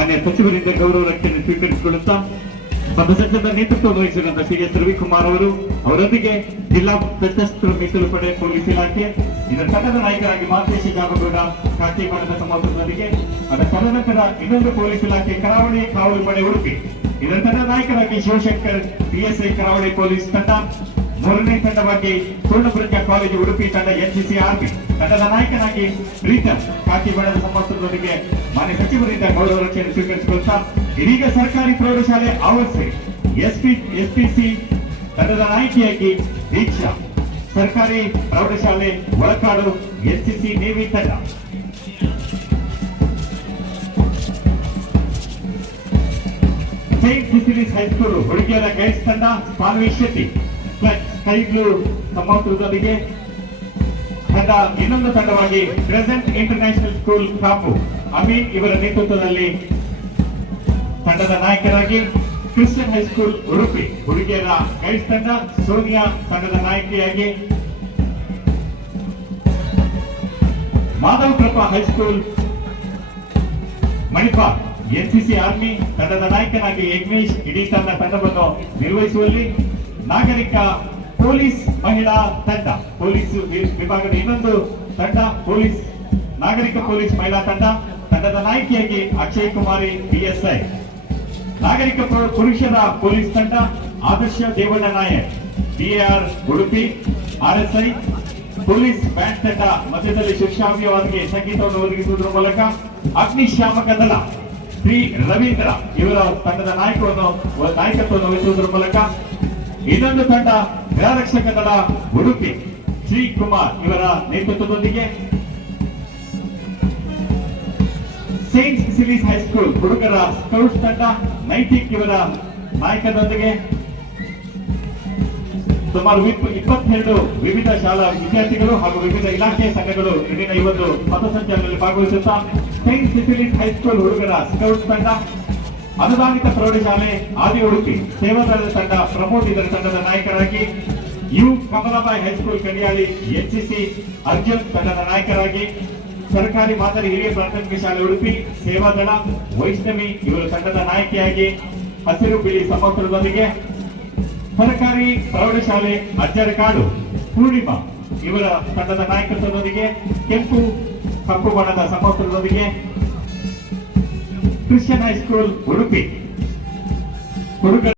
ಮಾನ್ಯ ಸಚಿವರಿಂದ ಗೌರವ ರಕ್ಷಣೆ ಸ್ವೀಕರಿಸಿಕೊಳ್ಳುತ್ತಾ ಪಥಸಂಚಲನದ ನೇತೃತ್ವವನ್ನು ವಹಿಸಿರುವಂತಹ ಸಿ ಎಸ್ ರವಿಕುಮಾರ್ ಅವರೊಂದಿಗೆ ಜಿಲ್ಲಾ ಸಶಸ್ತ್ರ ಮೀಸಲು ಪಡೆ ಪೊಲೀಸ್ ಇಲಾಖೆ ಇದರ ತಂಡದ ನಾಯಕರಾಗಿ ಮಾತೇಶಿ ಜಾಮಗೌಡ ಕಾಟಿಮಠದ ಸಮಾಜದೊಂದಿಗೆ ಅದರ ತದನಂತರ ಇನ್ನೊಂದು ಪೊಲೀಸ್ ಇಲಾಖೆ ಕರಾವಳಿ ಕಾವಲು ಪಡೆ ಉಡುಪಿ ಇದರ ತಂಡದ ನಾಯಕರಾಗಿ ಶಿವಶಂಕರ್ ಪಿಎಸ್ಐ ಕರಾವಳಿ ಪೊಲೀಸ್ ತಂಡ, ಮೂರನೇ ತಂಡವಾಗಿ ಪೂರ್ಣಪ್ರಜ್ಞಾ ಕಾಲೇಜು ಉಡುಪಿ ತಂಡ ಎನ್ಸಿಸಿ ಆರ್ಮಿ ತಂಡದ ನಾಯಕನಾಗಿ ಪ್ರೀತಮ್ ಕಾಟಿಮಠದ ಸಮಾಜದೊಂದಿಗೆ ಮಾನ್ಯ ಸಚಿವರಿಂದ ಗೌರವ ರಕ್ಷಣೆ ಸ್ವೀಕರಿಸಿಕೊಳ್ಳುತ್ತಾ ಇದೀಗ ಸರ್ಕಾರಿ ಪ್ರೌಢಶಾಲೆ ಆವರ್ಸಿ ಎಸ್ಪಿಸಿ ತಂಡದ ನಾಯಕಿಯಾಗಿ ದೀಕ್ಷಾ, ಸರ್ಕಾರಿ ಪ್ರೌಢಶಾಲೆ ಒಳಕಾಡು ಎನ್ಸಿಸಿ ನೇವಿ ತಂಡ, ಸೈಂಟ್ ಸಿಸಿಲಿಸ್ ಹೈಸ್ಕೂಲ್ ಹುಡುಗಿಯರ ಗೈಡ್ಸ್ ತಂಡ ಪಾನ್ವಿ ಶೆಟ್ಟಿ ಸ್ಕೈ ಬ್ಲೂ ಸಮವಸ್ತ್ರದೊಂದಿಗೆ ತಂಡ, ಇನ್ನೊಂದು ತಂಡವಾಗಿ present international school Kapu Amin ಇವರ ನೇತೃತ್ವದಲ್ಲಿ ತಂಡದ ನಾಯಕರಾಗಿ ಕ್ರಿಶ್ಚಿಯನ್ ಹೈಸ್ಕೂಲ್ ಉಡುಪಿ ಹುಡುಗಿಯರ ಗೈಡ್ಸ್ ತಂಡ, ಸೋನಿಯಾ ತಂಡದ ನಾಯಕಿಯಾಗಿ ಮಾಧವ್ ಕೃಪಾ ಹೈಸ್ಕೂಲ್ ಮಣಿಪಾಲ್ ಎನ್ಸಿಸಿ ಆರ್ಮಿ ತಂಡದ ನಾಯಕನಾಗಿ ಯಜ್ಞೇಶ್ ಇಡೀ ತನ್ನ ತಂಡವನ್ನು ನಿರ್ವಹಿಸುವಲ್ಲಿ ನಾಗರಿಕ ಪೊಲೀಸ್ ಮಹಿಳಾ ತಂಡ, ಪೊಲೀಸ್ ವಿಭಾಗದ ಇನ್ನೊಂದು ತಂಡ ಪೊಲೀಸ್ ನಾಗರಿಕ ಪೊಲೀಸ್ ಮಹಿಳಾ ತಂಡ ತಂಡದ ನಾಯಕಿಯಾಗಿ ಅಕ್ಷಯ್ ಕುಮಾರಿ ಪಿಎಸ್ಐ, ನಾಗರಿಕ ಪುರುಷರ ಪೊಲೀಸ್ ತಂಡ Adarsh Devanna Nayak DR Udupi RSI, police band ತಂಡ ಮಧ್ಯದಲ್ಲಿ ಶಿಕ್ಷಾವ್ಯವಾದಿಗೆ ಸಂಗೀತವನ್ನು ಒದಗಿಸುವುದರ ಮೂಲಕ ಅಗ್ನಿಶಾಮಕ ದಳ ಶ್ರೀ ರವೀಂದ್ರ ಇವರ ತಂಡದ ನಾಯಕತ್ವವನ್ನು ವಹಿಸುವುದರ ಮೂಲಕ, ಇನ್ನೊಂದು ತಂಡ ಗೃಹರಕ್ಷಕ ದಳ ಉಡುಪಿ ಶ್ರೀ ಕುಮಾರ್ ಇವರ ನೇತೃತ್ವದೊಂದಿಗೆ, ಸೈಂಟ್ ಸಿಸಿಲಿಸ್ ಹೈಸ್ಕೂಲ್ ಹುಡುಗರ ಸ್ಕೌಟ್ಸ್ ತಂಡ ನೈತಿಕ್ ಇವರ ನಾಯಕದೊಂದಿಗೆ ಸುಮಾರು 22 ವಿವಿಧ ಶಾಲಾ ವಿದ್ಯಾರ್ಥಿಗಳು ಹಾಗೂ ವಿವಿಧ ಇಲಾಖೆ ಸಂಘಗಳು ಇಂದಿನ ಈ ಒಂದು ಪಥಸಂಚಲನದಲ್ಲಿ ಭಾಗವಹಿಸುತ್ತಾ ಸೈಂಟ್ ಸಿಸಿಲಿಸ್ ಹೈಸ್ಕೂಲ್ ಹುಡುಗರ ಸ್ಕೌಟ್ಸ್ ತಂಡ, ಅನುದಾನಿತ ಪ್ರೌಢಶಾಲೆ ಆದಿ ಉಡುಪಿ ಸೇವಾದಳದ ತಂಡ ಪ್ರಮೋದ್ ಇದರ ತಂಡದ ನಾಯಕರಾಗಿ, U Kamalabai high school Kadiyali NCC Arjun ತಂಡದ ನಾಯಕರಾಗಿ, ಸರ್ಕಾರಿ ಮಾದರಿ ಹಿರಿಯ ಪ್ರಾಥಮಿಕ ಶಾಲೆ ಉಡುಪಿ ಸೇವಾದಳ ವೈಷ್ಣವಿ ಇವರು ತಂಡದ ನಾಯಕಿಯಾಗಿ, ಹಸಿರು ಬಿಳಿ ಸಮವಸ್ತ್ರದೊಂದಿಗೆ ಸರ್ಕಾರಿ ಪ್ರೌಢಶಾಲೆ ಅಜ್ಜರಕಾಡು ಪೂರ್ಣಿಮಾ ಇವರ ತಂಡದ ನಾಯಕತ್ವದೊಂದಿಗೆ, ಕೆಂಪು ಕಪ್ಪು ಬಣ್ಣದ ಸಮವಸ್ತ್ರದೊಂದಿಗೆ ಕ್ರಿಶ್ಚಿಯನ್ ಹೈಸ್ಕೂಲ್ ಉಡುಪಿ ಹುಡುಗರ